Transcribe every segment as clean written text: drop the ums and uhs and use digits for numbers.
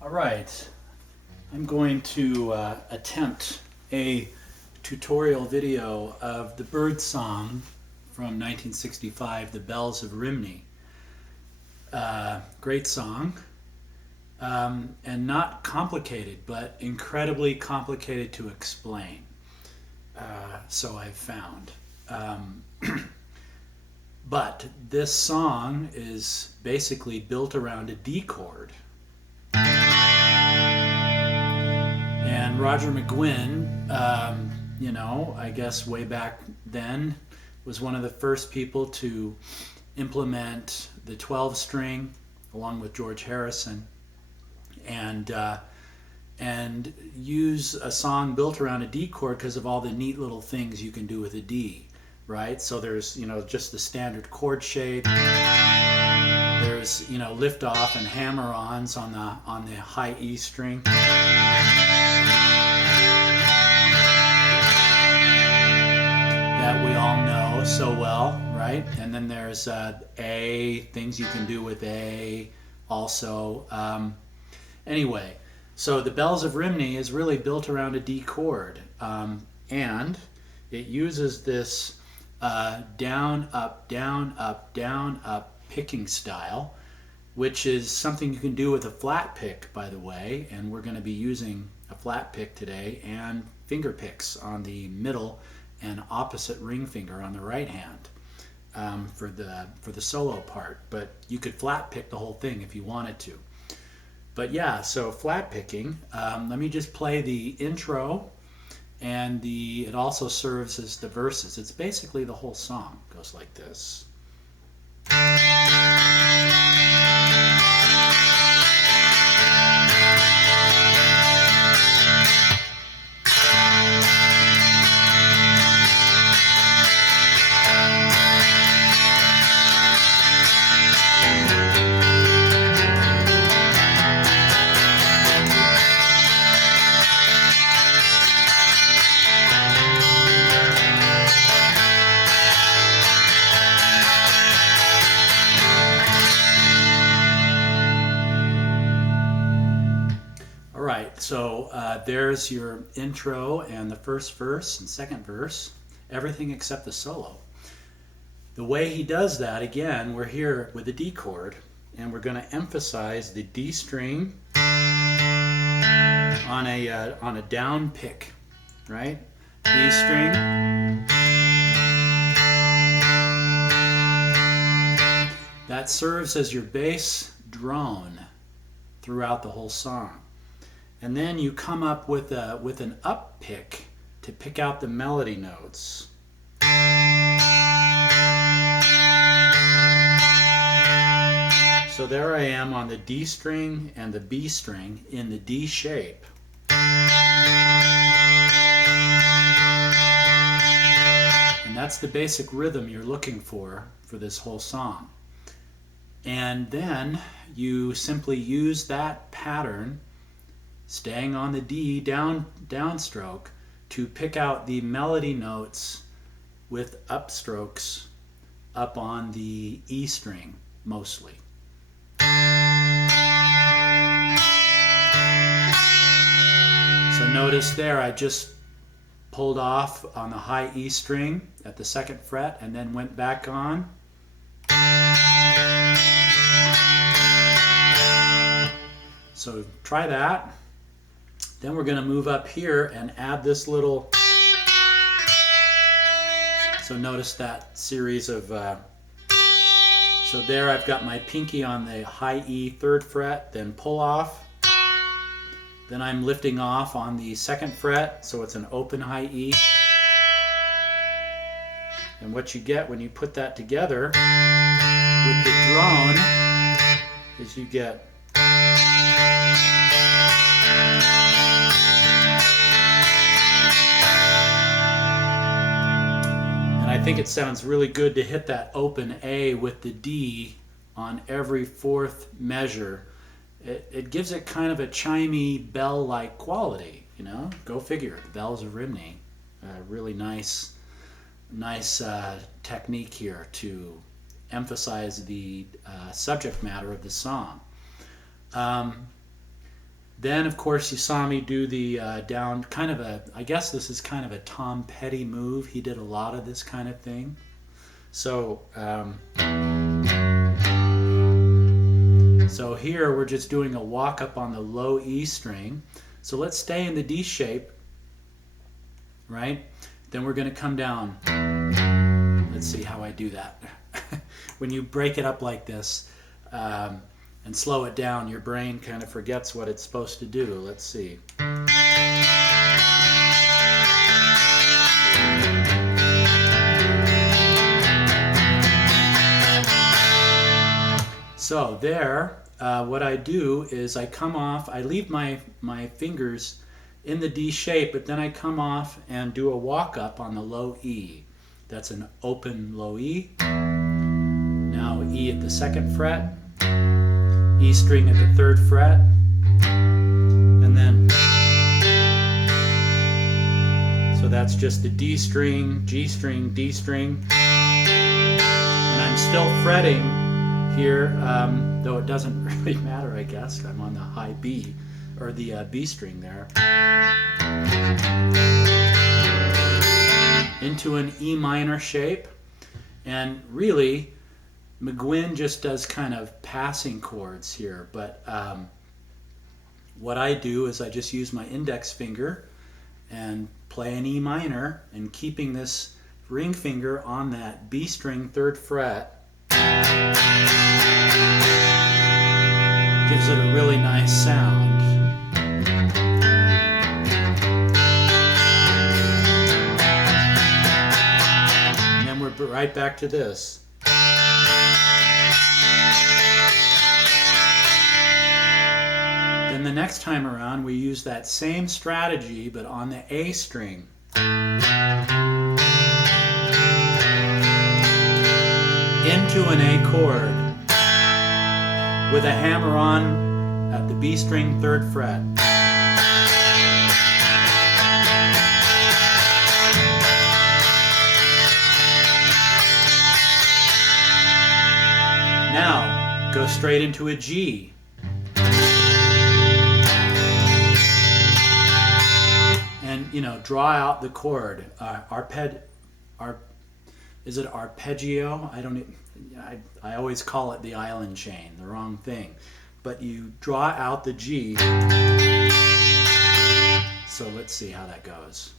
All right, I'm going to attempt a tutorial video of the Byrds song from 1965, The Bells of Rhymney. Great song, and not complicated, but incredibly complicated to explain. So I've found. But this song is basically built around a D chord. And Roger McGuinn, I guess way back then, was one of the first people to implement the 12 string along with George Harrison and use a song built around a D chord because of all the neat little things you can do with a D, right? So there's, just the standard chord shape. There's, lift off and hammer-ons on the high E string. That we all know so well, right? And then there's A, things you can do with A also. Anyway, so the Bells of Rhymney is really built around a D chord. And it uses this down, up, down, up, down, up picking style, which is something you can do with a flat pick, by the way. And we're going to be using a flat pick today and finger picks on the middle and opposite ring finger on the right hand for the solo part. But you could flat pick the whole thing if you wanted to. But yeah, so flat picking. Let me just play the intro, and it also serves as the verses. It's basically the whole song. It goes like this. So there's your intro and the first verse and second verse, everything except the solo. The way he does that, again, we're here with the D chord, and we're going to emphasize the D string on a down pick, right? D string. That serves as your bass drone throughout the whole song. And then you come up with an up pick to pick out the melody notes. So there I am on the D string and the B string in the D shape. And that's the basic rhythm you're looking for this whole song. And then you simply use that pattern, staying on the D downstroke, to pick out the melody notes with upstrokes up on the E string mostly. So notice there I just pulled off on the high E string at the second fret and then went back on. So try that. Then we're going to move up here and add this little, so notice that series of, so there I've got my pinky on the high E third fret, then pull off. Then I'm lifting off on the second fret, so it's an open high E. And what you get when you put that together with the drone is you get I think it sounds really good to hit that open A with the D on every fourth measure. It gives it kind of a chimey bell-like quality, Go figure. The Bells of Rhymney. Really nice technique here to emphasize the subject matter of the song. Then, of course, you saw me do the down, kind of a, I guess this is kind of a Tom Petty move. He did a lot of this kind of thing. So, so here we're just doing a walk up on the low E string. So let's stay in the D shape, right? Then we're going to come down. Let's see how I do that. When you break it up like this and slow it down, your brain kind of forgets what it's supposed to do. Let's see. So there, what I do is I come off, I leave my fingers in the D shape, but then I come off and do a walk up on the low E. That's an open low E. Now E at the 2nd fret, E string at the 3rd fret, and then, so that's just the D string, G string, D string, and I'm still fretting here, though it doesn't really matter, I guess. I'm on the high B, or the B string there. Into an E minor shape, and really McGuinn just does kind of passing chords here, but what I do is I just use my index finger and play an E minor, and keeping this ring finger on that B string 3rd fret gives it a really nice sound. And then we're right back to this. Then the next time around we use that same strategy but on the A string. Into an A chord with a hammer on at the B string 3rd fret. Now go straight into a G. And draw out the chord. Is it arpeggio? I always call it the island chain, the wrong thing. But you draw out the G. So let's see how that goes.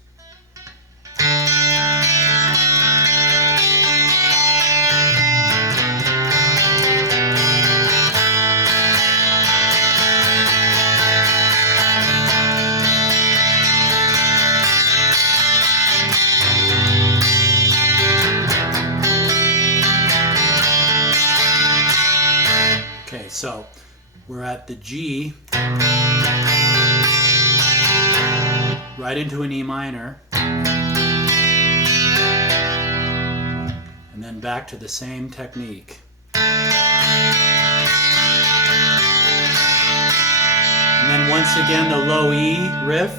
So we're at the G, right into an E minor, and then back to the same technique. And then once again the low E riff.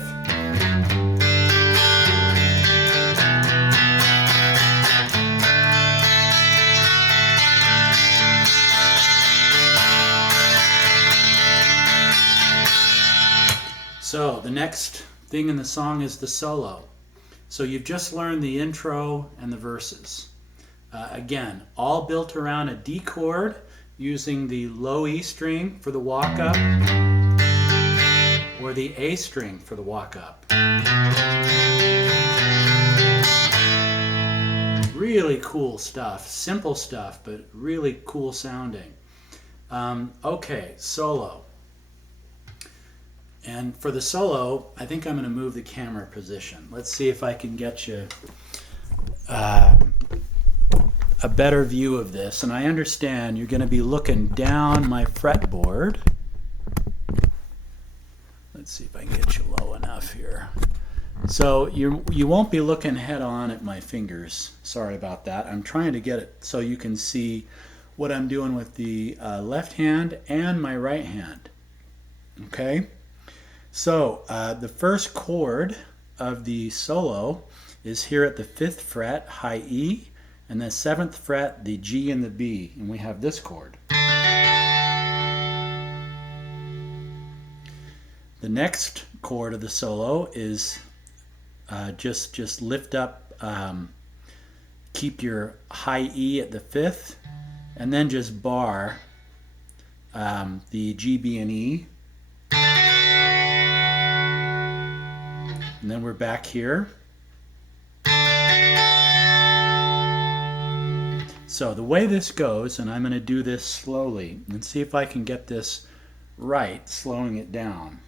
So the next thing in the song is the solo. So you've just learned the intro and the verses. Again, all built around a D chord using the low E string for the walk up or the A string for the walk up. Really cool stuff, simple stuff, but really cool sounding. Okay, solo. And for the solo, I think I'm going to move the camera position. Let's see if I can get you a better view of this. And I understand you're going to be looking down my fretboard. Let's see if I can get you low enough here. So you won't be looking head on at my fingers. Sorry about that. I'm trying to get it so you can see what I'm doing with the left hand and my right hand. Okay? So the first chord of the solo is here at the 5th fret, high E, and the 7th fret, the G and the B, and we have this chord. The next chord of the solo is just lift up, keep your high E at the 5th, and then just bar the G, B, and E. And then we're back here. So the way this goes, and I'm going to do this slowly and see if I can get this right, slowing it down.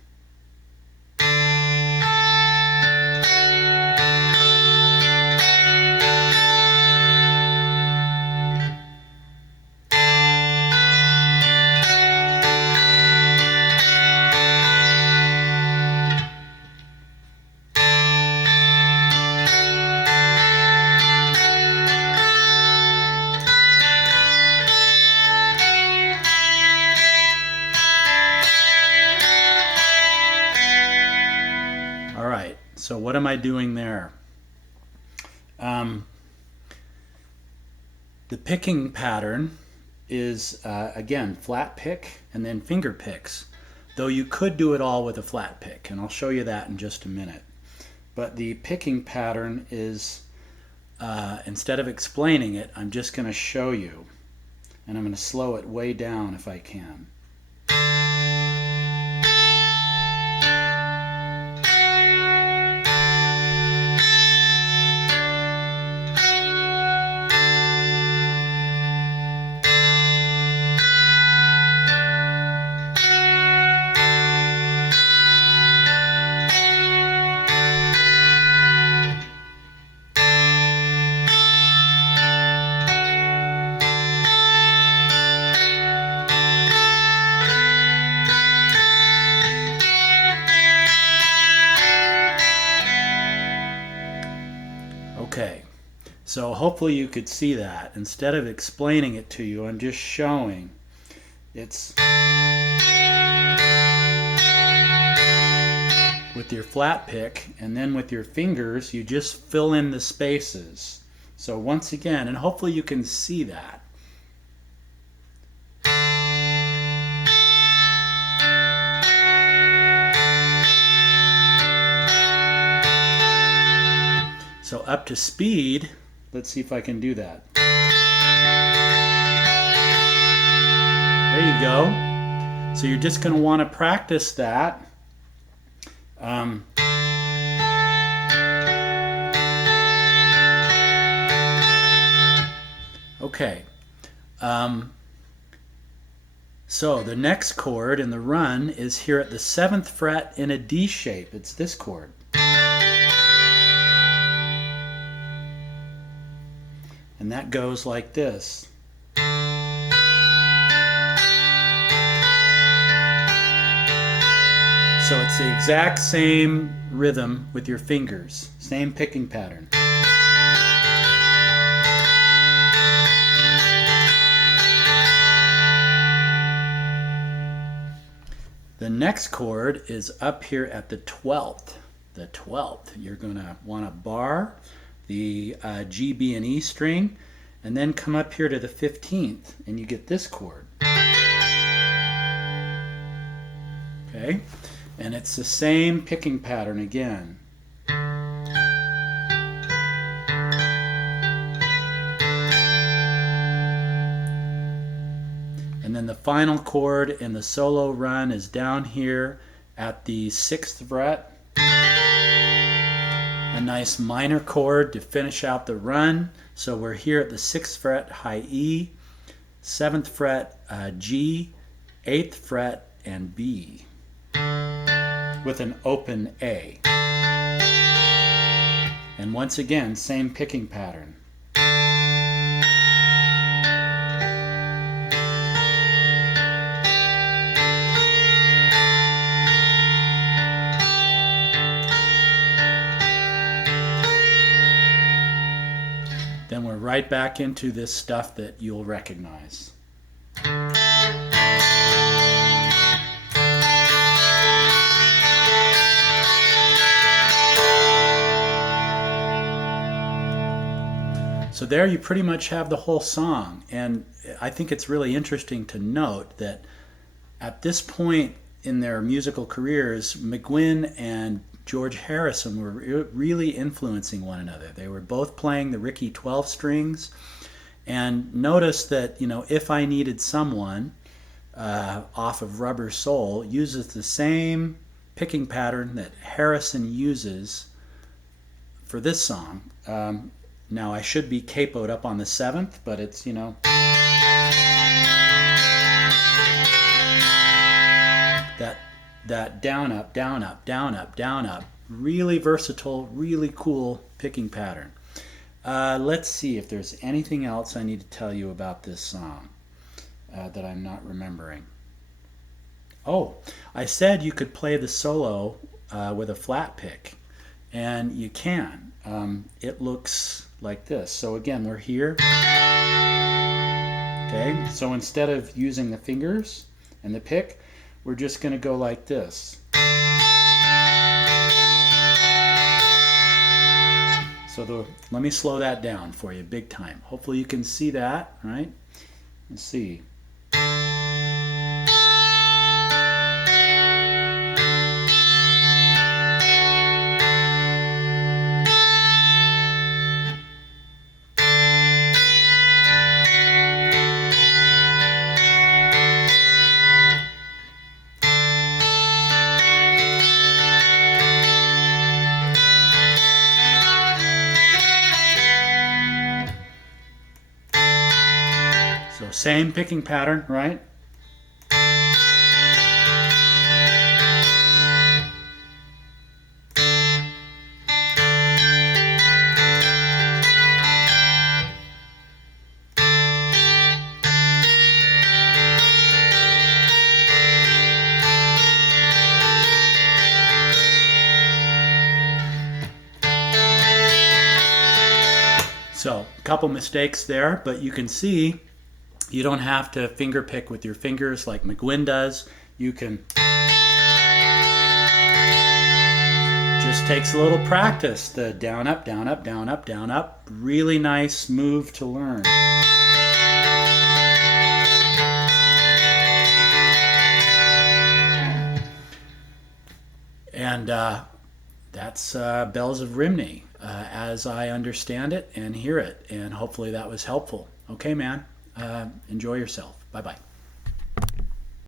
So what am I doing there? The picking pattern is, again, flat pick and then finger picks, though you could do it all with a flat pick, and I'll show you that in just a minute. But the picking pattern is, instead of explaining it, I'm just going to show you, and I'm going to slow it way down if I can. Okay, so hopefully you could see that. Instead of explaining it to you, I'm just showing. It's with your flat pick, and then with your fingers, you just fill in the spaces. So once again, and hopefully you can see that. So up to speed, let's see if I can do that. There you go. So you're just going to want to practice that. Okay. So the next chord in the run is here at the 7th fret in a D shape. It's this chord. And that goes like this. So it's the exact same rhythm with your fingers, same picking pattern. The next chord is up here at the 12th. The 12th. You're going to want to bar the G, B, and E string, and then come up here to the 15th, and you get this chord. Okay, and it's the same picking pattern again. And then the final chord in the solo run is down here at the 6th fret. A nice minor chord to finish out the run. So we're here at the 6th fret, high E, 7th fret, G, 8th fret, and B, with an open A. And once again, same picking pattern. Then we're right back into this stuff that you'll recognize. So there you pretty much have the whole song, and I think it's really interesting to note that at this point in their musical careers, McGuinn and George Harrison were really influencing one another. They were both playing the Ricky 12 strings. And notice that, If I Needed Someone off of Rubber Soul uses the same picking pattern that Harrison uses for this song. Now, I should be capoed up on the 7th, but it's, that down, up, down, up, down, up, down, up. Really versatile, really cool picking pattern. Let's see if there's anything else I need to tell you about this song that I'm not remembering. Oh, I said you could play the solo with a flat pick, and you can. It looks like this. So again, we're here. Okay, so instead of using the fingers and the pick, we're just going to go like this. So let me slow that down for you big time. Hopefully you can see that, right? Let's see. So same picking pattern, right? So a couple mistakes there, but you can see you don't have to finger pick with your fingers like McGuinn does. You can, just takes a little practice. The down, up, down, up, down, up, down, up. Really nice move to learn. And that's Bells of Rhymney, as I understand it and hear it. And hopefully that was helpful. Okay, man. Enjoy yourself. Bye-bye.